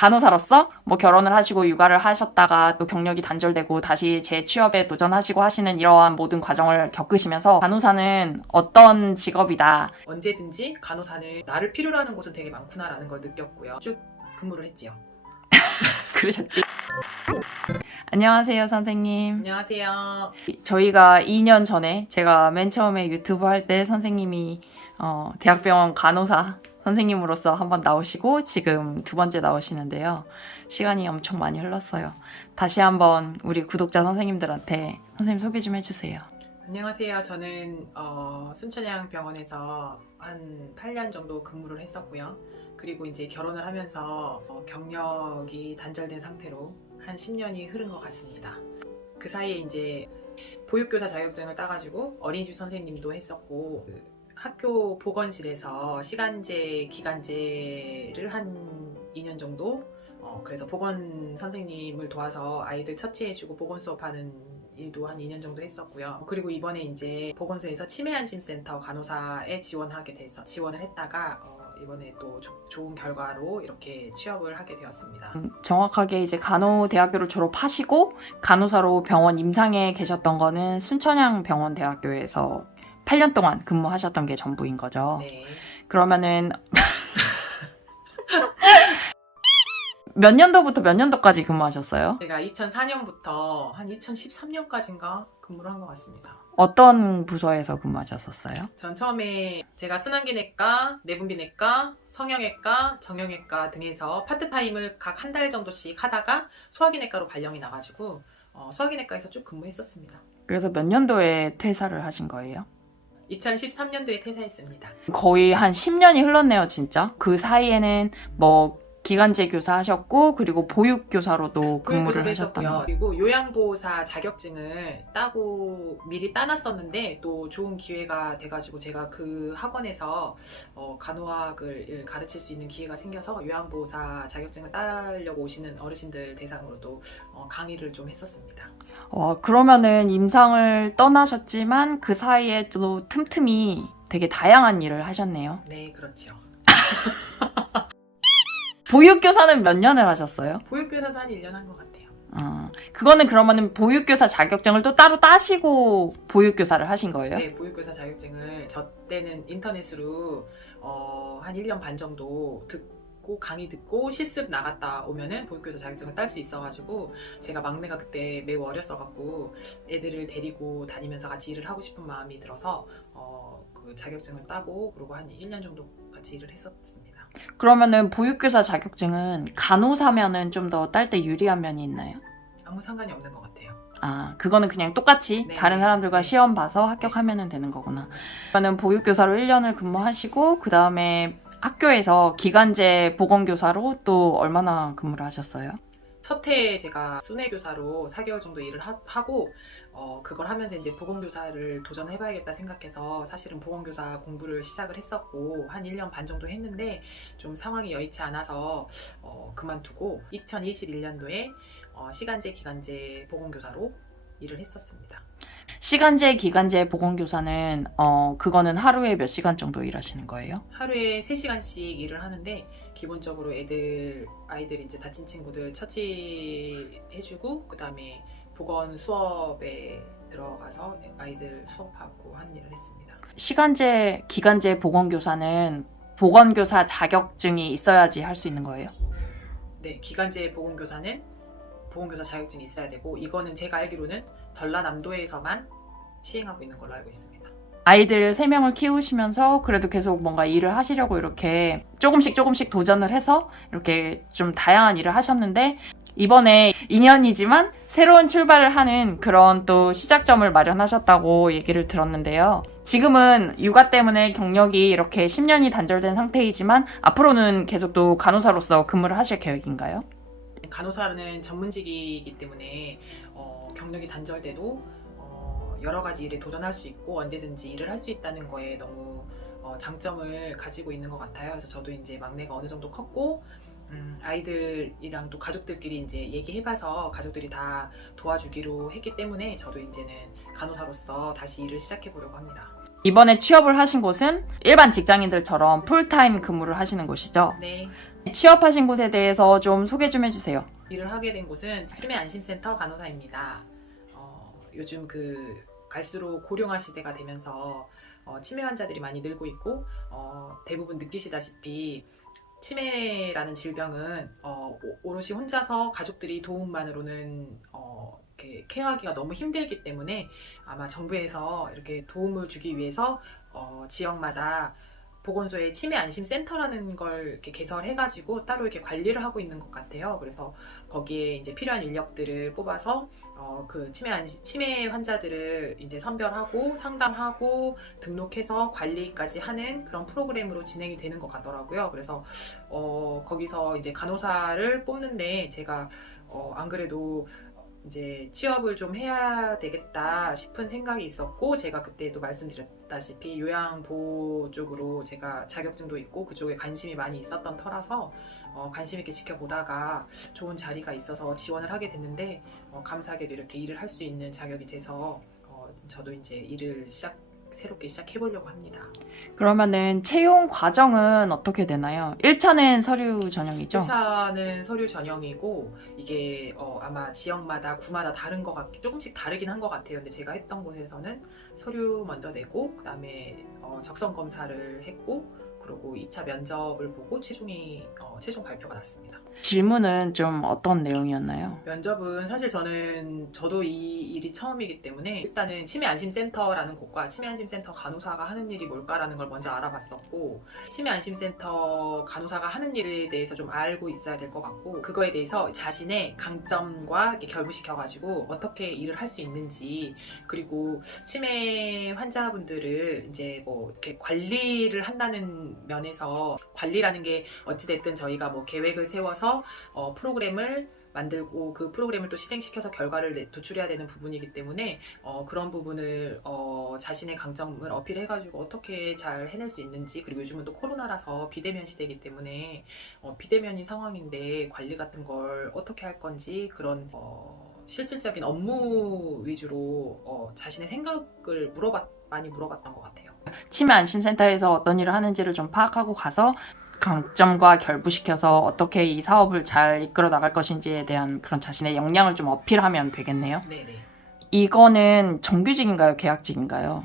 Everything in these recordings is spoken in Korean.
간호사로서 뭐 결혼을 하시고 육아를 하셨다가 또 경력이 단절되고 다시 재취업에 도전하시고 하시는 이러한 모든 과정을 겪으시면서 간호사는 어떤 직업이다. 언제든지 간호사는 나를 필요로 하는 곳은 되게 많구나라는 걸 느꼈고요. 쭉 근무를 했지요. 그러셨지? 안녕하세요, 선생님. 안녕하세요. 저희가 2년 전에 제가 맨 처음에 유튜브 할 때 선생님이 대학병원 간호사 선생님으로서 한번 나오시고 지금 두 번째 나오시는데요. 시간이 엄청 많이 흘렀어요. 다시 한번 우리 구독자 선생님들한테 선생님 소개 좀 해주세요. 안녕하세요. 저는 순천향병원에서 한 8년 정도 근무를 했었고요. 그리고 이제 결혼을 하면서 경력이 단절된 상태로 한 10년이 흐른 것 같습니다. 그 사이에 이제 보육교사 자격증을 따가지고 어린이집 선생님도 했었고 학교 보건실에서 시간제, 기간제를 한 2년 정도 그래서 보건 선생님을 도와서 아이들 처치해주고 보건 수업하는 일도 한 2년 정도 했었고요. 그리고 이번에 이제 보건소에서 치매안심센터 간호사에 지원하게 돼서 지원을 했다가 이번에 또 좋은 결과로 이렇게 취업을 하게 되었습니다. 정확하게 이제 간호대학교를 졸업하시고 간호사로 병원 임상에 계셨던 거는 순천향병원대학교에서 8년 동안 근무하셨던 게 전부인 거죠. 네. 그러면은 몇 년도부터 몇 년도까지 근무하셨어요? 제가 2004년부터 한 2013년까지인가 근무를 한 것 같습니다. 어떤 부서에서 근무하셨었어요? 전 처음에 제가 순환기내과, 내분비내과, 성형외과, 정형외과 등에서 파트타임을 각 한 달 정도씩 하다가 소화기내과로 발령이 나가지고 소화기내과에서 쭉 근무했었습니다. 그래서 몇 년도에 퇴사를 하신 거예요? 2013년도에 퇴사했습니다. 거의 한 10년이 흘렀네요, 진짜. 그 사이에는 뭐 기간제 교사 하셨고 그리고 보육교사로도 근무를 하셨던 했었고요. 그리고 요양보호사 자격증을 따고 미리 따놨었는데 또 좋은 기회가 돼가지고 제가 그 학원에서 간호학을 가르칠 수 있는 기회가 생겨서 요양보호사 자격증을 따려고 오시는 어르신들 대상으로도 강의를 좀 했었습니다. 그러면은 임상을 떠나셨지만 그 사이에 또 틈틈이 되게 다양한 일을 하셨네요. 네, 그렇죠. 보육교사는 몇 년을 하셨어요? 보육교사도 한 1년 한 것 같아요. 그거는 그러면은 보육교사 자격증을 또 따로 따시고 보육교사를 하신 거예요? 네, 보육교사 자격증을 저 때는 인터넷으로 한 1년 반 정도 듣고 강의 듣고 실습 나갔다 오면은 보육교사 자격증을 딸 수 있어가지고 제가 막내가 그때 매우 어렸어갖고 애들을 데리고 다니면서 같이 일을 하고 싶은 마음이 들어서 그 자격증을 따고 그리고 한 1년 정도 같이 일을 했었습니다. 그러면은 보육교사 자격증은 간호사면은 좀 더 딸 때 유리한 면이 있나요? 아무 상관이 없는 것 같아요. 그거는 그냥 똑같이 네. 다른 사람들과 시험 봐서 합격하면 되는 거구나. 그러면 보육교사로 1년을 근무하시고 그 다음에 학교에서 기간제 보건교사로 또 얼마나 근무를 하셨어요? 첫 해에 제가 순회교사로 4개월 정도 일을 하고 그걸 하면서 이제 보건교사를 도전해봐야겠다 생각해서 사실은 보건교사 공부를 시작을 했었고 한 1년 반 정도 했는데 좀 상황이 여의치 않아서 그만두고 2021년도에 시간제, 기간제 보건교사로 일을 했었습니다. 시간제, 기간제 보건교사는 그거는 하루에 몇 시간 정도 일하시는 거예요? 하루에 3시간씩 일을 하는데 기본적으로 아이들 이제 다친 친구들 처치해주고 그 다음에 보건 수업에 들어가서 아이들 수업하고 하는 일을 했습니다. 시간제, 기간제 보건교사는 보건교사 자격증이 있어야지 할 수 있는 거예요? 네, 기간제 보건교사는 보건교사 자격증이 있어야 되고 이거는 제가 알기로는 전라남도에서만 시행하고 있는 걸로 알고 있습니다. 아이들 3명을 키우시면서 그래도 계속 뭔가 일을 하시려고 이렇게 조금씩 도전을 해서 이렇게 좀 다양한 일을 하셨는데 이번에 2년이지만 새로운 출발을 하는 그런 또 시작점을 마련하셨다고 얘기를 들었는데요. 지금은 육아 때문에 경력이 이렇게 10년이 단절된 상태이지만 앞으로는 계속 또 간호사로서 근무를 하실 계획인가요? 간호사는 전문직이기 때문에 경력이 단절돼도 여러 가지 일에 도전할 수 있고 언제든지 일을 할 수 있다는 거에 너무 장점을 가지고 있는 것 같아요. 그래서 저도 이제 막내가 어느 정도 컸고 아이들이랑 또 가족들끼리 이제 얘기해봐서 가족들이 다 도와주기로 했기 때문에 저도 이제는 간호사로서 다시 일을 시작해 보려고 합니다. 이번에 취업을 하신 곳은 일반 직장인들처럼 풀타임 근무를 하시는 곳이죠? 네. 취업하신 곳에 대해서 좀 소개 좀 해주세요. 일을 하게 된 곳은 치매안심센터 간호사입니다. 요즘 갈수록 고령화 시대가 되면서 치매 환자들이 많이 늘고 있고 대부분 느끼시다시피 치매라는 질병은 오롯이 혼자서 가족들이 도움만으로는 이렇게 케어하기가 너무 힘들기 때문에 아마 정부에서 이렇게 도움을 주기 위해서 지역마다 보건소에 치매 안심 센터라는 걸 이렇게 개설해가지고 따로 이렇게 관리를 하고 있는 것 같아요. 그래서 거기에 이제 필요한 인력들을 뽑아서 그 치매 환자들을 이제 선별하고 상담하고 등록해서 관리까지 하는 그런 프로그램으로 진행이 되는 것 같더라고요. 그래서 거기서 이제 간호사를 뽑는데 제가 안 그래도 이제 취업을 좀 해야 되겠다 싶은 생각이 있었고, 제가 그때도 말씀드렸다시피 요양보호 쪽으로 제가 자격증도 있고 그쪽에 관심이 많이 있었던 터라서 관심 있게 지켜보다가 좋은 자리가 있어서 지원을 하게 됐는데 감사하게도 이렇게 일을 할 수 있는 자격이 돼서 저도 이제 일을 새롭게 시작해보려고 합니다. 그러면은 채용 과정은 어떻게 되나요? 1차는 서류 전형이죠? 1차는 서류 전형이고 이게 아마 지역마다 구마다 다른 것 조금씩 다르긴 한 것 같아요. 근데 제가 했던 곳에서는 서류 먼저 내고 그 다음에 적성 검사를 했고 그리고 2차 면접을 보고 최종 발표가 났습니다. 질문은 좀 어떤 내용이었나요? 면접은 사실 저도 이 일이 처음이기 때문에 일단은 치매안심센터라는 곳과 치매안심센터 간호사가 하는 일이 뭘까라는 걸 먼저 알아봤었고, 치매안심센터 간호사가 하는 일에 대해서 좀 알고 있어야 될 것 같고, 그거에 대해서 자신의 강점과 이렇게 결부시켜가지고 어떻게 일을 할 수 있는지, 그리고 치매 환자분들을 이제 뭐 이렇게 관리를 한다는 면에서 관리라는 게 어찌됐든 저희가 뭐 계획을 세워서 프로그램을 만들고 그 프로그램을 또 실행시켜서 결과를 도출해야 되는 부분이기 때문에 그런 부분을 자신의 강점을 어필해가지고 어떻게 잘 해낼 수 있는지, 그리고 요즘은 또 코로나라서 비대면 시대이기 때문에 비대면인 상황인데 관리 같은 걸 어떻게 할 건지 그런 실질적인 업무 위주로 자신의 생각을 많이 물어봤던 것 같아요. 치매 안심센터에서 어떤 일을 하는지를 좀 파악하고 가서 강점과 결부시켜서 어떻게 이 사업을 잘 이끌어 나갈 것인지에 대한 그런 자신의 역량을 좀 어필하면 되겠네요. 네네. 이거는 정규직인가요? 계약직인가요?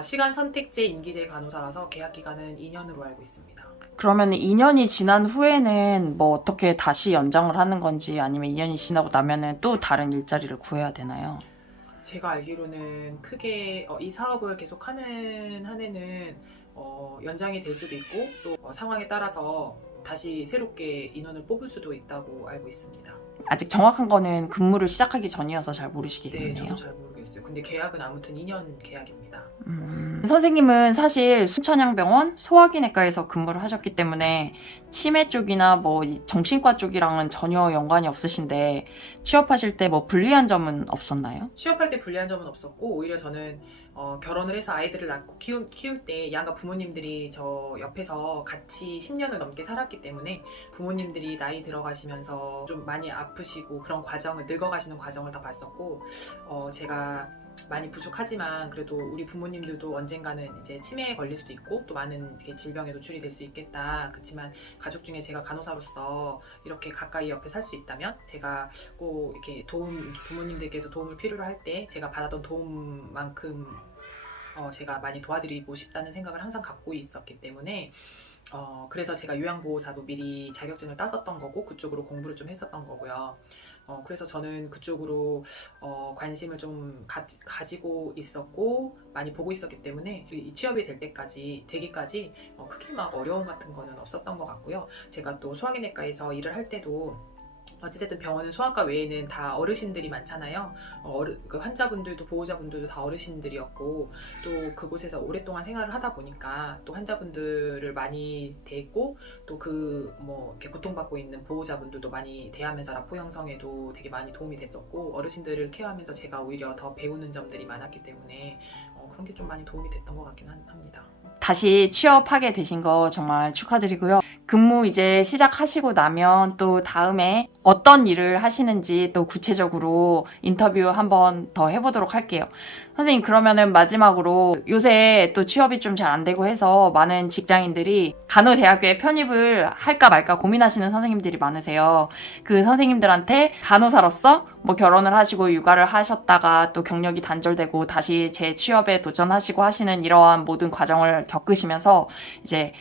시간 선택제 임기제 간호사라서 계약 기간은 2년으로 알고 있습니다. 그러면 2년이 지난 후에는 뭐 어떻게 다시 연장을 하는 건지, 아니면 2년이 지나고 나면은 또 다른 일자리를 구해야 되나요? 제가 알기로는 크게 이 사업을 계속 하는 한 해는 연장이 될 수도 있고 또 상황에 따라서 다시 새롭게 인원을 뽑을 수도 있다고 알고 있습니다. 아직 정확한 거는 근무를 시작하기 전이어서 잘 네, 모르시겠네요. 저도 잘 모르겠어요. 근데 계약은 아무튼 2년 계약입니다. 선생님은 사실 순천향병원 소화기내과에서 근무를 하셨기 때문에 치매 쪽이나 뭐 정신과 쪽이랑은 전혀 연관이 없으신데, 취업하실 때 뭐 불리한 점은 없었나요? 취업할 때 불리한 점은 없었고, 오히려 저는 결혼을 해서 아이들을 낳고 키울 때 양가 부모님들이 저 옆에서 같이 10년을 넘게 살았기 때문에 부모님들이 나이 들어가시면서 좀 많이 아프시고 그런 늙어가시는 과정을 다 봤었고, 제가 많이 부족하지만 그래도 우리 부모님들도 언젠가는 이제 치매에 걸릴 수도 있고 또 많은 질병에 노출이 될 수 있겠다. 그렇지만 가족 중에 제가 간호사로서 이렇게 가까이 옆에 살 수 있다면 제가 꼭 이렇게 부모님들께서 도움을 필요로 할 때 제가 받았던 도움만큼 제가 많이 도와드리고 싶다는 생각을 항상 갖고 있었기 때문에 그래서 제가 요양보호사도 미리 자격증을 땄었던 거고 그쪽으로 공부를 좀 했었던 거고요. 그래서 저는 그쪽으로 관심을 좀 가지고 있었고 많이 보고 있었기 때문에 이 취업이 되기까지 크게 막 어려움 같은 거는 없었던 것 같고요. 제가 또 소화기내과에서 일을 할 때도 어찌됐든 병원은 소아과 외에는 다 어르신들이 많잖아요. 그 환자분들도 보호자분들도 다 어르신들이었고 또 그곳에서 오랫동안 생활을 하다 보니까 또 환자분들을 많이 대했고 또 이렇게 고통받고 있는 보호자분들도 많이 대하면서 라포 형성에도 되게 많이 도움이 됐었고, 어르신들을 케어하면서 제가 오히려 더 배우는 점들이 많았기 때문에 그런 게 좀 많이 도움이 됐던 것 같긴 합니다. 다시 취업하게 되신 거 정말 축하드리고요. 근무 이제 시작하시고 나면 또 다음에 어떤 일을 하시는지 또 구체적으로 인터뷰 한번 더 해보도록 할게요. 선생님, 그러면은 마지막으로 요새 또 취업이 좀 잘 안 되고 해서 많은 직장인들이 간호대학교에 편입을 할까 말까 고민하시는 선생님들이 많으세요. 그 선생님들한테 간호사로서 뭐 결혼을 하시고 육아를 하셨다가 또 경력이 단절되고 다시 재취업에 도전하시고 하시는 이러한 모든 과정을 겪으시면서 이제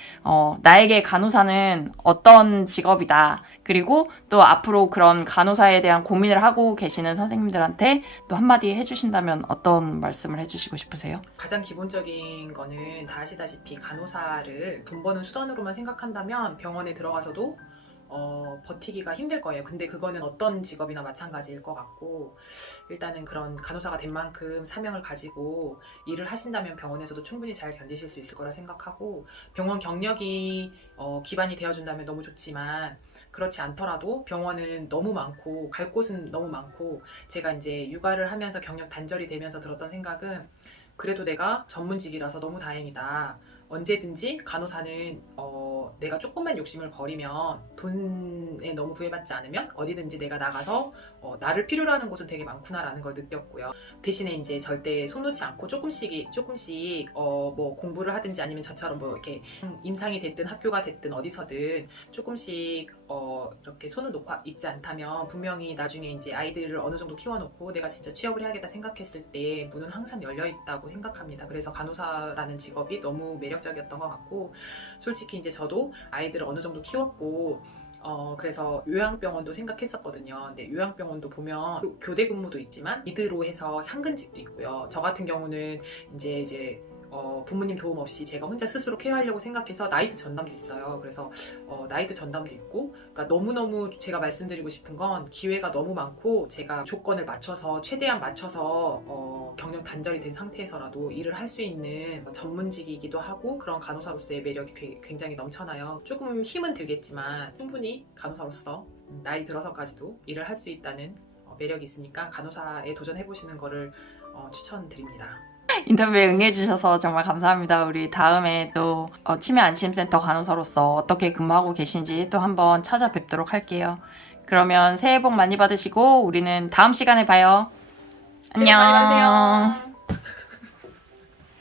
나에게 간호사는 어떤 직업이다. 그리고 또 앞으로 그런 간호사에 대한 고민을 하고 계시는 선생님들한테 또 한마디 해주신다면 어떤 말씀을 해주시고 싶으세요? 가장 기본적인 거는 다 아시다시피 간호사를 돈 버는 수단으로만 생각한다면 병원에 들어가서도 버티기가 힘들 거예요. 근데 그거는 어떤 직업이나 마찬가지일 것 같고, 일단은 그런 간호사가 된 만큼 사명을 가지고 일을 하신다면 병원에서도 충분히 잘 견디실 수 있을 거라 생각하고, 병원 경력이 기반이 되어준다면 너무 좋지만 그렇지 않더라도 병원은 너무 많고 갈 곳은 너무 많고, 제가 이제 육아를 하면서 경력 단절이 되면서 들었던 생각은, 그래도 내가 전문직이라서 너무 다행이다. 언제든지 간호사는 내가 조금만 욕심을 버리면, 돈에 너무 구애받지 않으면 어디든지 내가 나가서 나를 필요로 하는 곳은 되게 많구나라는 걸 느꼈고요. 대신에 이제 절대 손 놓지 않고 조금씩 뭐 공부를 하든지 아니면 저처럼 뭐 이렇게 임상이 됐든 학교가 됐든 어디서든 조금씩 이렇게 손을 놓고 있지 않다면 분명히 나중에 이제 아이들을 어느 정도 키워놓고 내가 진짜 취업을 해야겠다 생각했을 때 문은 항상 열려 있다고 생각합니다. 그래서 간호사라는 직업이 너무 매력적이었던 것 같고, 솔직히 이제 저도 아이들을 어느 정도 키웠고 그래서 요양병원도 생각했었거든요. 근데 요양병원도 보면 교대 근무도 있지만 리드로 해서 상근직도 있고요. 저 같은 경우는 이제 부모님 도움 없이 제가 혼자 스스로 케어하려고 생각해서 나이트 전담도 있어요. 그래서 나이트 전담도 있고, 그러니까 너무너무 제가 말씀드리고 싶은 건, 기회가 너무 많고 제가 조건을 맞춰서 최대한 맞춰서 경력 단절이 된 상태에서라도 일을 할 수 있는 전문직이기도 하고, 그런 간호사로서의 매력이 굉장히 넘쳐나요. 조금 힘은 들겠지만 충분히 간호사로서 나이 들어서까지도 일을 할 수 있다는 매력이 있으니까 간호사에 도전해보시는 거를 추천드립니다. 인터뷰에 응해주셔서 정말 감사합니다. 우리 다음에 또 치매안심센터 간호사로서 어떻게 근무하고 계신지 또 한번 찾아뵙도록 할게요. 그러면 새해 복 많이 받으시고 우리는 다음 시간에 봐요. 새해 복 많이 안녕. 받으세요.